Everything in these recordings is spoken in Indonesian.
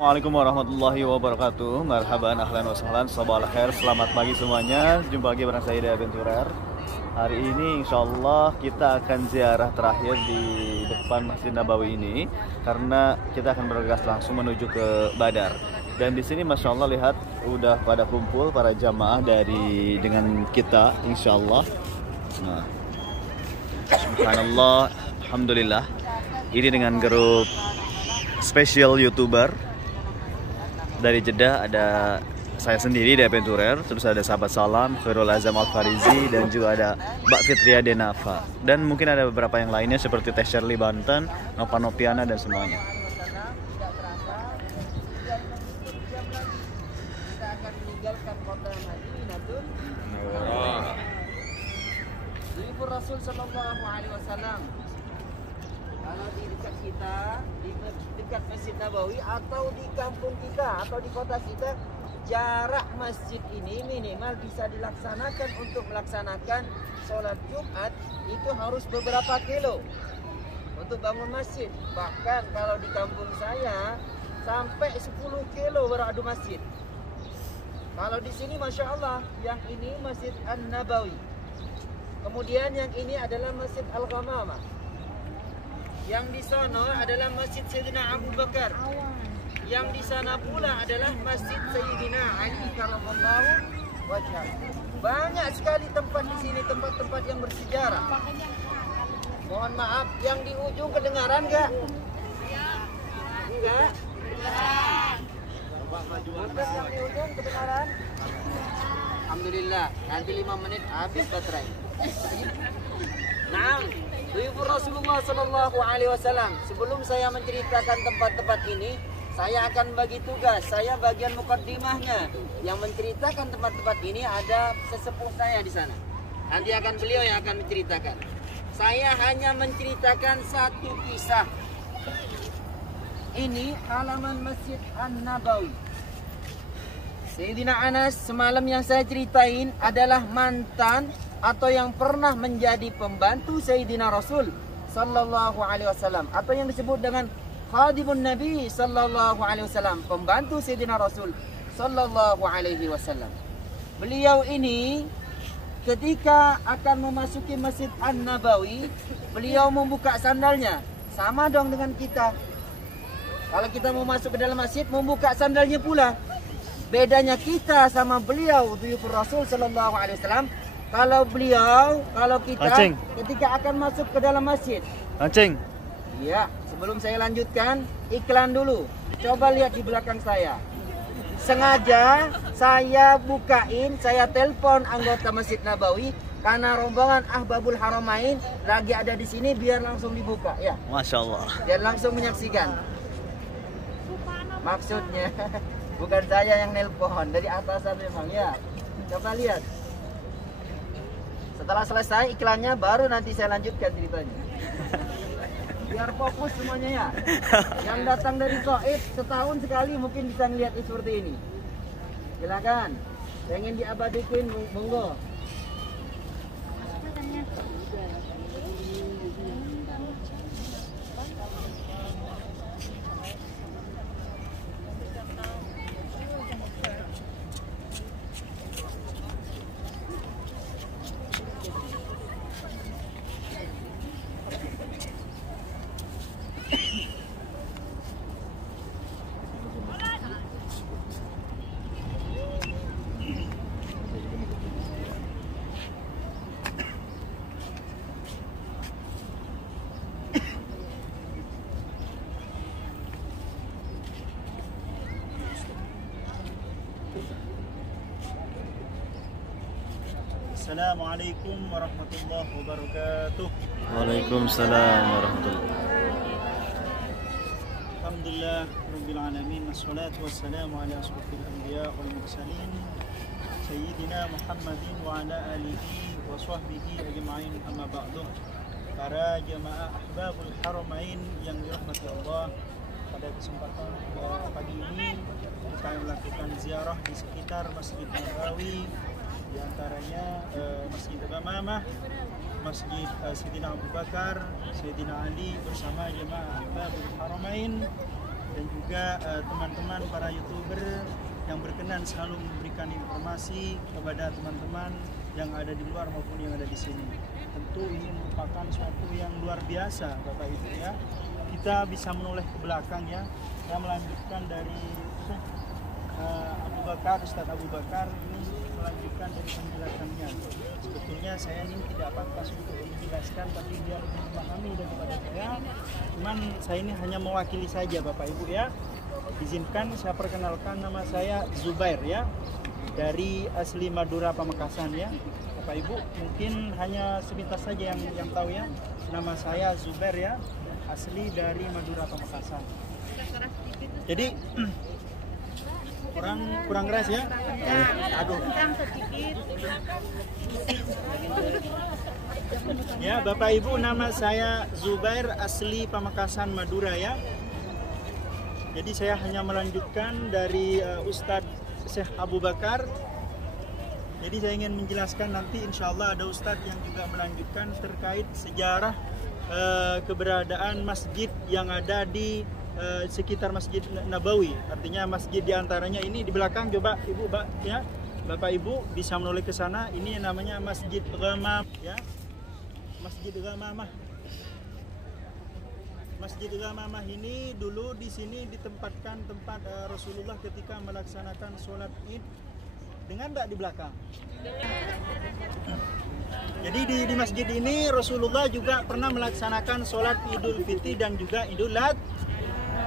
Assalamualaikum warahmatullahi wabarakatuh. Marhaban, ahlan wa sahlan, sabah al-khair. Selamat pagi semuanya. Jumpa lagi bareng saya di Aventurer. Hari ini insya Allah kita akan ziarah terakhir di depan Masjid Nabawi ini, karena kita akan bergegas langsung menuju ke Badar. Dan di sini masya Allah lihat udah pada kumpul para jamaah dengan kita insya Allah. Nah, subhanallah, alhamdulillah. Ini dengan grup spesial YouTuber dari Jeddah, ada saya sendiri di Aventurer, terus ada sahabat Salam, Khairul Azam Al-Farizi, dan juga ada Mbak Fitria Denafa. Dan mungkin ada beberapa yang lainnya seperti Teh Shirley Banten, Nova Nopiana, dan semuanya. Kita akan meninggalkan kota Madinatul Ibu Rasul Sallallahu Alaihi Wasallam. Kalau di dekat kita, di dekat Masjid Nabawi, atau di kampung kita, atau di kota kita, jarak masjid ini minimal bisa dilaksanakan untuk melaksanakan sholat Jumat itu harus beberapa kilo untuk bangun masjid. Bahkan kalau di kampung saya sampai 10 kilo beradu masjid. Kalau di sini Masya Allah, yang ini Masjid An-Nabawi. Kemudian yang ini adalah Masjid Al-Ghamamah. Yang di sana adalah Masjid Sayyidina Abu Bakar. Yang di sana pula adalah Masjid Sayyidina Ali karramallahu wajhah. Banyak sekali tempat di sini, tempat-tempat yang bersejarah. Mohon maaf, yang di ujung kedengaran enggak? Enggak? Bukan yang di ujung kedengaran? Alhamdulillah, nanti 5 menit habis baterai. Nah, Ibu Rasulullah Sallallahu Alaihi Wasallam. Sebelum saya menceritakan tempat-tempat ini, saya akan bagi tugas. Saya bagian mukaddimahnya. Yang menceritakan tempat-tempat ini ada sesepuh saya di sana. Nanti akan beliau yang akan menceritakan. Saya hanya menceritakan satu kisah. Ini halaman Masjid An-Nabawi. Sayyidina Anas semalam yang saya ceritain adalah mantan atau yang pernah menjadi pembantu Sayyidina Rasul Sallallahu Alaihi Wasallam, atau yang disebut dengan Khadimun Nabi Sallallahu Alaihi Wasallam, pembantu Sayyidina Rasul Sallallahu Alaihi Wasallam. Beliau ini ketika akan memasuki Masjid An-Nabawi, beliau membuka sandalnya. Sama dong dengan kita. Kalau kita mau masuk ke dalam masjid, membuka sandalnya pula. Bedanya kita sama beliau, Dhuyufur Rasul Sallallahu Alaihi Wasallam, kalau kita Acing, ketika akan masuk ke dalam masjid. Acing. Iya, sebelum saya lanjutkan, iklan dulu. Coba lihat di belakang saya. Sengaja saya bukain, saya telepon anggota Masjid Nabawi karena rombongan Ahbabul Haramain lagi ada di sini, biar langsung dibuka ya. Masya Allah. Biar langsung menyaksikan. Maksudnya bukan saya yang nelpon, dari atasan memang ya. Coba lihat. Setelah selesai iklannya, baru nanti saya lanjutkan ceritanya. Biar fokus semuanya ya. Yang datang dari Soid setahun sekali mungkin bisa ngeliat seperti ini. Silakan. Pengen diabadikan, monggo. Assalamualaikum warahmatullahi wabarakatuh. Waalaikumsalam warahmatullahi. Alhamdulillah rabbil alamin, wassalatu wassalamu ala asyrafil anbiya wal mursalin sayyidina Muhammadin wa ala alihi wa sahbihi ajma'in, amma ba'du. Para jemaah Ahbabul Haramain yang dirahmati Allah, pada kesempatan pagi ini kita melakukan ziarah di sekitar Masjid Nabawi, di antaranya Masjid Al-Ghamamah, Masjid Sayyidina Abu Bakar, Sayyidina Ali bersama jemaah Ahbabul Haramain, dan juga teman-teman para YouTuber yang berkenan selalu memberikan informasi kepada teman-teman yang ada di luar maupun yang ada di sini. Tentu ini merupakan suatu yang luar biasa Bapak Ibu ya. Kita bisa menoleh ke belakang ya. Saya melanjutkan dari Abu Bakar, Ustadz Abu Bakar ini melanjutkan dari penjelasannya. Sebetulnya saya ini tidak pantas untuk menjelaskan, tapi dia lebih memahami daripada saya. Cuman saya ini hanya mewakili saja Bapak Ibu ya. Izinkan saya perkenalkan, nama saya Zubair ya, dari asli Madura Pamekasan ya. Bapak Ibu mungkin hanya sepintas saja yang tahu ya. Nama saya Zubair ya, asli dari Madura Pamekasan. Jadi kurang keras ya. Aduh. Ya Bapak Ibu, nama saya Zubair, asli Pamekasan Madura ya. Jadi saya hanya melanjutkan dari Ustadz Syekh Abu Bakar. Jadi saya ingin menjelaskan nanti insya Allah ada Ustadz yang juga melanjutkan terkait sejarah keberadaan masjid yang ada di sekitar Masjid Nabawi. Artinya masjid diantaranya ini di belakang, coba Ibu ya, Bapak Ibu bisa menoleh ke sana. Ini namanya Masjid Ghamamah ya. Masjid Ghamamah. Masjid Ghamamah ini dulu di sini ditempatkan tempat Rasulullah ketika melaksanakan sholat Id. Dengar enggak di belakang? Jadi di masjid ini Rasulullah juga pernah melaksanakan sholat Idul Fitri dan juga Idul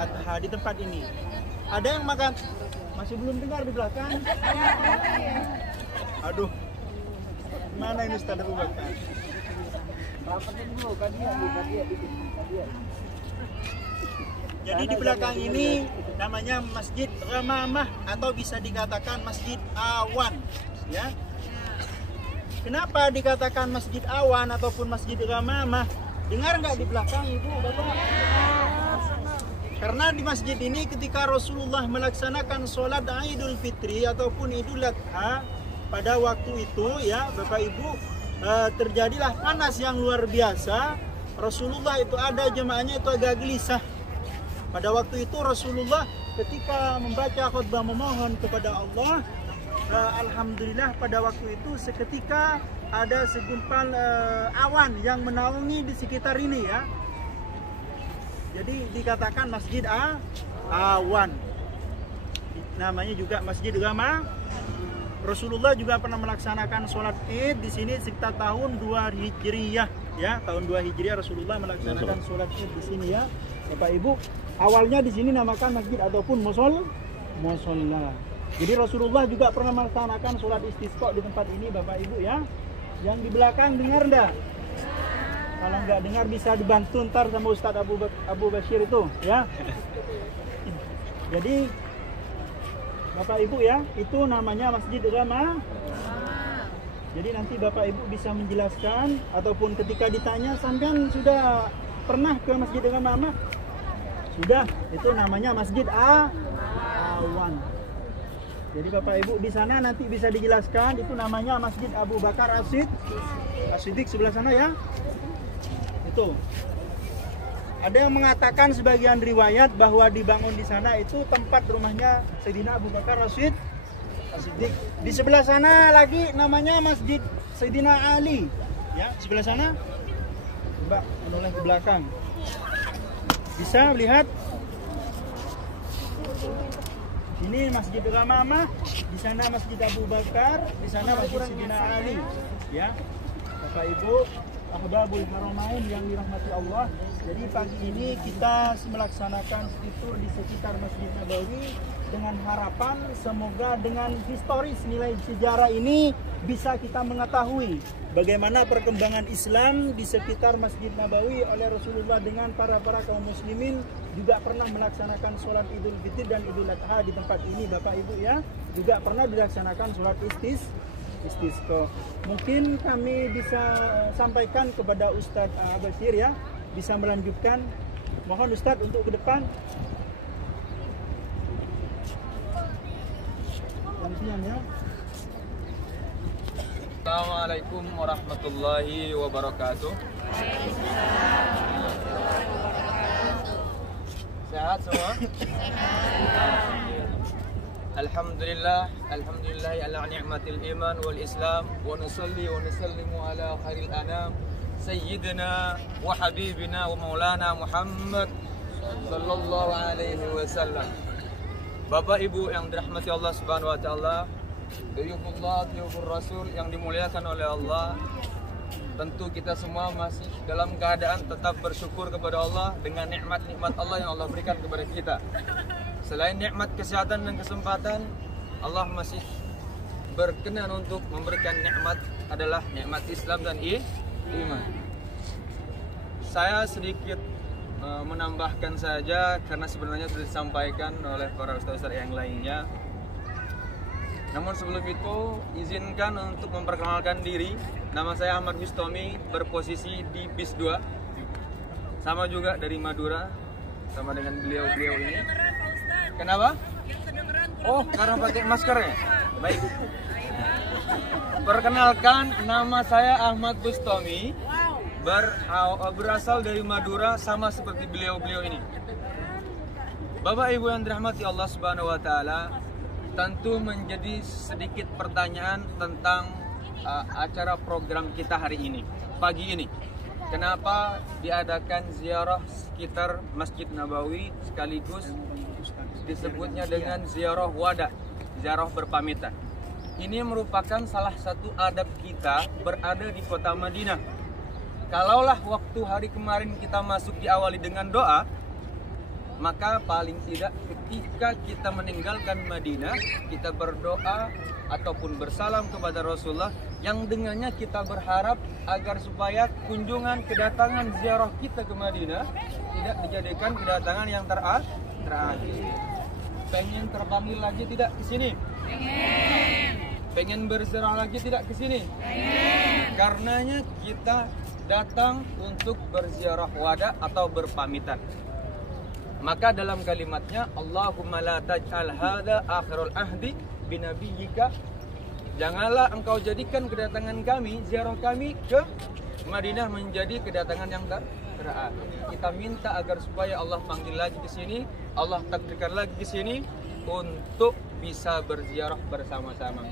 Adha di tempat ini. Ada yang makan? Masih belum dengar di belakang? Aduh, mana ini Ustaz Abu Bakar? Jadi di belakang ini namanya Masjid Ghamamah atau bisa dikatakan Masjid Awan ya. Kenapa dikatakan Masjid Awan ataupun Masjid Ghamamah? Dengar nggak di belakang Ibu Bapak? Karena di masjid ini ketika Rasulullah melaksanakan sholat Idul Fitri ataupun Idul Adha, pada waktu itu ya Bapak Ibu, terjadilah panas yang luar biasa. Rasulullah itu ada jemaahnya itu agak gelisah. Pada waktu itu Rasulullah ketika membaca khutbah memohon kepada Allah, alhamdulillah pada waktu itu seketika ada segumpal awan yang menaungi di sekitar ini ya. Jadi dikatakan Masjid Awan. Namanya juga Masjid Ghamamah. Rasulullah juga pernah melaksanakan sholat Id di sini sekitar tahun 2 Hijriyah ya. Tahun 2 Hijriyah Rasulullah melaksanakan sholat Id di sini ya. Bapak Ibu, awalnya di sini namakan masjid ataupun musola. Jadi Rasulullah juga pernah melaksanakan sholat istisqa di tempat ini Bapak Ibu ya. Yang di belakang dengar enggak? Kalau nggak dengar bisa dibantu ntar sama Ustadz Abu Bashir itu ya. Jadi Bapak Ibu ya, itu namanya Masjid Ghamamah. Jadi nanti Bapak Ibu bisa menjelaskan ataupun ketika ditanya sampean sudah pernah ke Masjid Ghamamah? Sudah, itu namanya Masjid Awan. Jadi Bapak Ibu di sana nanti bisa dijelaskan itu namanya Masjid Abu Bakar As-Siddiq sebelah sana ya. Itu. Ada yang mengatakan sebagian riwayat bahwa dibangun di sana itu tempat rumahnya Sayyidina Abu Bakar As-Siddiq. Di sebelah sana lagi namanya Masjid Sayyidina Ali. Ya, sebelah sana. Coba menoleh ke belakang. Bisa lihat. Ini Masjid Ghamamah, di sana Masjid Abu Bakar, di sana Masjid Sayyidina Ali. Ya. Bapak Ibu, Ahbabul Haramain yang dirahmati Allah. Jadi pagi ini kita melaksanakan itu di sekitar Masjid Nabawi dengan harapan semoga dengan historis nilai sejarah ini bisa kita mengetahui bagaimana perkembangan Islam di sekitar Masjid Nabawi oleh Rasulullah dengan para kaum muslimin juga pernah melaksanakan sholat Idul Fitri dan Idul Adha di tempat ini Bapak Ibu ya. Juga pernah dilaksanakan sholat istisqa. Mungkin kami bisa sampaikan kepada Ustadz Bashir ya, bisa melanjutkan. Mohon Ustadz untuk ke depan. Gantian ya. Assalamualaikum warahmatullahi wabarakatuh. Sehat semua? Alhamdulillah, alhamdulillah ala ni'matil iman wal islam wa nusalli wa nusallimu ala khairil anam sayyidina wa habibina wa maulana Muhammad sallallahu alaihi wasallam. Bapak Ibu yang dirahmati Allah Subhanahu wa taala, Duyufullah, Duyufur Rasul yang dimuliakan oleh Allah. Tentu kita semua masih dalam keadaan tetap bersyukur kepada Allah dengan nikmat-nikmat Allah yang Allah berikan kepada kita. Selain nikmat kesehatan dan kesempatan, Allah masih berkenan untuk memberikan nikmat adalah nikmat Islam dan iman. Saya sedikit menambahkan saja karena sebenarnya sudah disampaikan oleh para ustaz yang lainnya. Namun sebelum itu izinkan untuk memperkenalkan diri. Nama saya Ahmad Bustami, berposisi di bis 2. Sama juga dari Madura, sama dengan beliau-beliau ini. Kenapa? Oh, karena pakai masker ya? Baik. Perkenalkan, nama saya Ahmad Bustami, berasal dari Madura, sama seperti beliau-beliau ini. Bapak Ibu yang dirahmati Allah Subhanahu wa taala, tentu menjadi sedikit pertanyaan tentang acara program kita hari ini, pagi ini. Kenapa diadakan ziarah sekitar Masjid Nabawi sekaligus disebutnya dengan ziarah wada, ziarah berpamitan. Ini merupakan salah satu adab kita berada di kota Madinah. Kalaulah waktu hari kemarin kita masuk diawali dengan doa, maka paling tidak ketika kita meninggalkan Madinah, kita berdoa ataupun bersalam kepada Rasulullah yang dengannya kita berharap agar supaya kunjungan kedatangan ziarah kita ke Madinah tidak dijadikan kedatangan yang terakhir. Pengen terpanggil lagi tidak ke sini? Pengen berziarah lagi tidak ke sini? Karenanya kita datang untuk berziarah wada atau berpamitan. Maka dalam kalimatnya, Allahumma la taj'al hadha akhirul ahdi binabiyyika. Janganlah engkau jadikan kedatangan kami, ziarah kami ke Madinah menjadi kedatangan yang terakhir. Kita minta agar supaya Allah panggil lagi ke sini, Allah takdirkan lagi ke sini untuk bisa berziarah bersama-sama.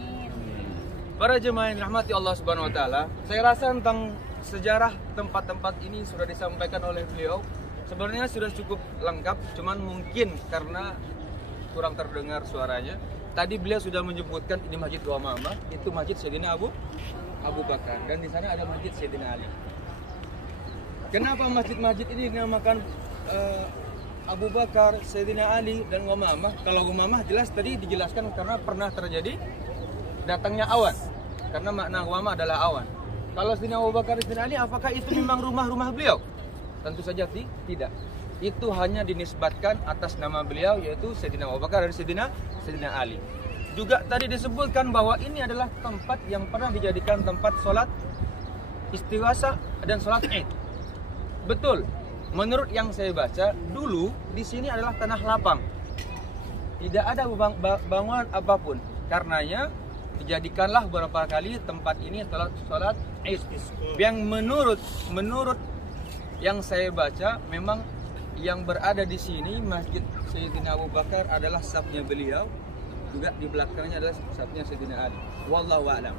Para jemaah yang dirahmati Allah Subhanahu wa taala, saya rasa tentang sejarah tempat-tempat ini sudah disampaikan oleh beliau. Sebenarnya sudah cukup lengkap, cuman mungkin karena kurang terdengar suaranya. Tadi beliau sudah menyebutkan ini Masjid Umamah, itu Masjid Sayyidina Abu Bakar, dan di sana ada Masjid Sayyidina Ali. Kenapa masjid-masjid ini dinamakan Abu Bakar, Sayyidina Ali, dan Umamah? Kalau Umamah jelas tadi dijelaskan karena pernah terjadi datangnya awan, karena makna Umamah adalah awan. Kalau Sayyidina Abu Bakar, Sayyidina Ali, apakah itu memang rumah-rumah beliau? Tentu saja tidak. Itu hanya dinisbatkan atas nama beliau, yaitu Sayyidina Abu Bakar dan Sayyidina Ali. Juga tadi disebutkan bahwa ini adalah tempat yang pernah dijadikan tempat sholat istighosah dan sholat Id. Betul. Menurut yang saya baca, dulu di sini adalah tanah lapang. Tidak ada bangunan apapun. Karenanya dijadikanlah beberapa kali tempat ini sholat Id. Yang menurut yang saya baca, memang yang berada di sini Masjid Sayyidina Abu Bakar adalah safnya beliau, juga di belakangnya adalah safnya Sayyidina Ali. Wallahu a'lam.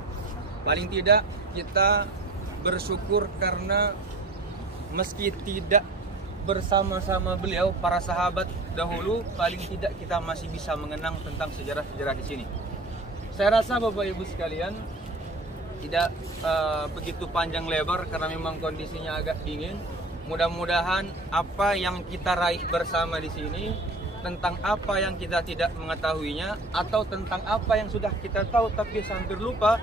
Paling tidak kita bersyukur karena meski tidak bersama-sama beliau, para sahabat dahulu, paling tidak kita masih bisa mengenang tentang sejarah-sejarah di sini. Saya rasa Bapak Ibu sekalian tidak begitu panjang lebar karena memang kondisinya agak dingin. Mudah-mudahan apa yang kita raih bersama di sini, tentang apa yang kita tidak mengetahuinya, atau tentang apa yang sudah kita tahu tapi hampir lupa,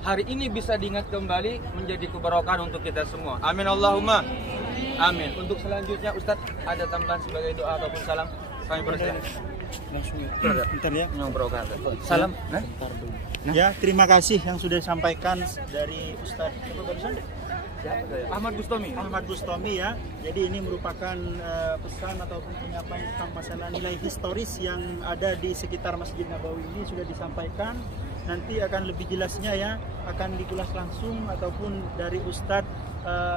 hari ini bisa diingat kembali menjadi keberkahan untuk kita semua. Amin Allahumma amin. Untuk selanjutnya Ustadz ada tambahan sebagai doa ataupun salam? Kami persilakan. Langsung bentar ya. Salam. Ya, terima kasih yang sudah disampaikan dari Ustadz Ahmad Bustami ya. Jadi ini merupakan pesan ataupun penyampaian tentang masalah nilai historis yang ada di sekitar Masjid Nabawi ini sudah disampaikan. nanti akan lebih jelasnya ya, akan dikulas langsung ataupun dari Ustadz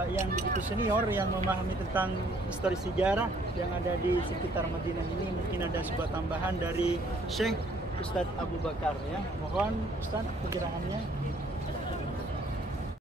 yang begitu senior yang memahami tentang histori sejarah yang ada di sekitar Madinah ini. Mungkin ada sebuah tambahan dari Syekh Ustadz Abu Bakar ya. Mohon Ustadz pencerahannya.